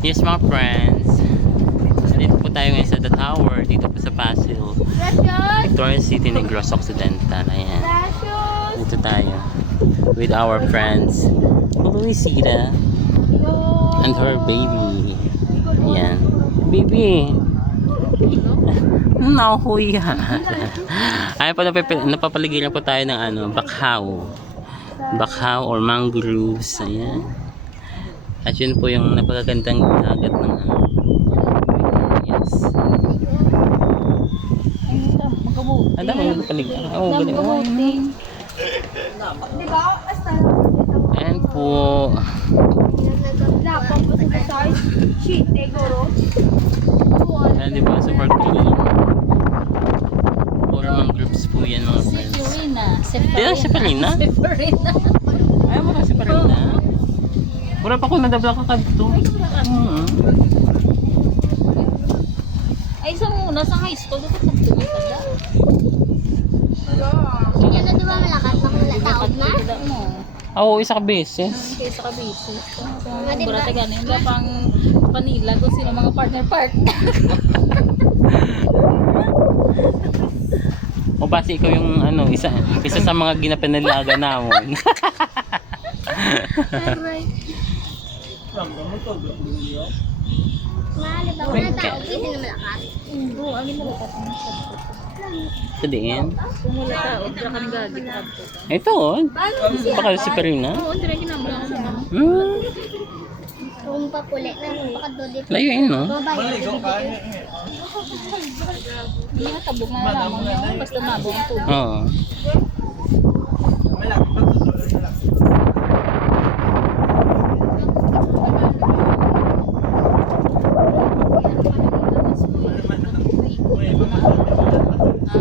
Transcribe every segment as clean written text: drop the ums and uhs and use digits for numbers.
Yes mga friends, dito po tayo ngayon sa The Tower, dito po sa Pasig, Victoria City, Negros Occidental. Ayan, dito tayo with our friends Luisita and her baby. Ayan, baby nahuya. Ayan po, napapaligiran po tayo ng bakhaw or mangroves. Ayan. At yun po yung napakagandang dagat ng yes. Ada mo napapaligiran. Oh, galing. Ayan po. Ayan, diba? Super clean. Puro mangroves po yan mga friends. Di si Perina? Ayaw mo ka si Perina? Wala pa ko nadabla ka dito. Ay, sa muna sa high school, dapat nagtungin ka na. Yan na diba malakat na kung taon na? Oo, isa ka beses. Kaysa ka basis. Burata ganin na pang Manila kung sino mga partner-partner. O basi ikaw yung isa sa mga ginapanalaga namon. Mahali ba kung taon? Hindi na malakat. Hindi, ano mo lakat mo sa Sa diin. kung wala tao, dira ka nang gagit ka. Ito baka si Perina. Oo, dira kinamala ko na. Kung papuli na, baka doon dito. Layo yun, no? Babae. Hindi na tabog na lamang yun, basta mabong tubig. Oo.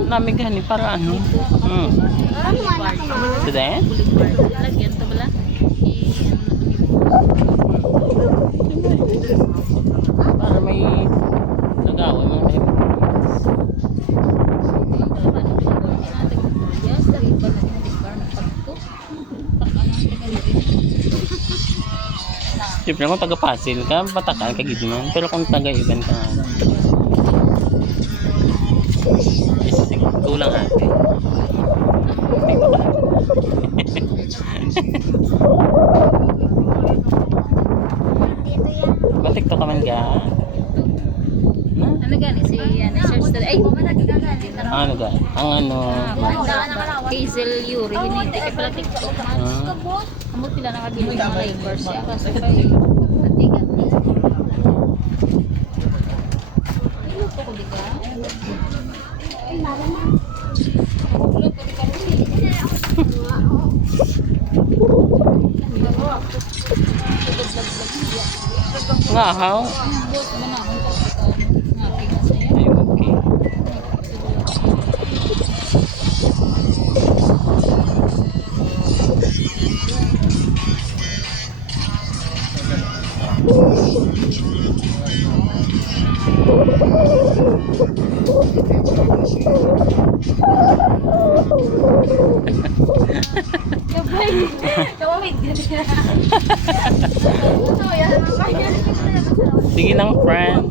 Namin gani para ano? Ano wala ka mga? Ito din? Lagyan to bala. Para may nagawa mo kayo. Siyempre kung taga-Pasil ka, Batakan ka gid man. Pero kung taga-Iban ka, kulang ate. Batik to ka man ga? Ano gani si Sir Stel? Ay, Ano ga? Ang Hazel Yuri, hindi kay pala TikTok. Amo pila nakabili ng labors siya kasi kay patigan ni. Ano to ko diga? Ngahaw. Ay, okay. Sige lang, friend.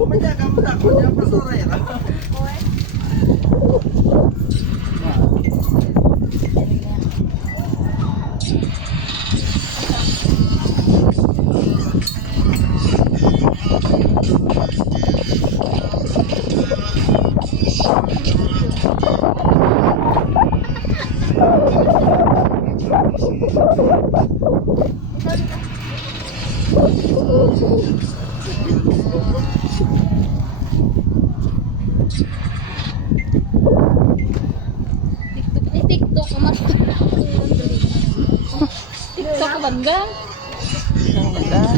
TikTok ka mas. TikTok ka banggang. Ang ganda.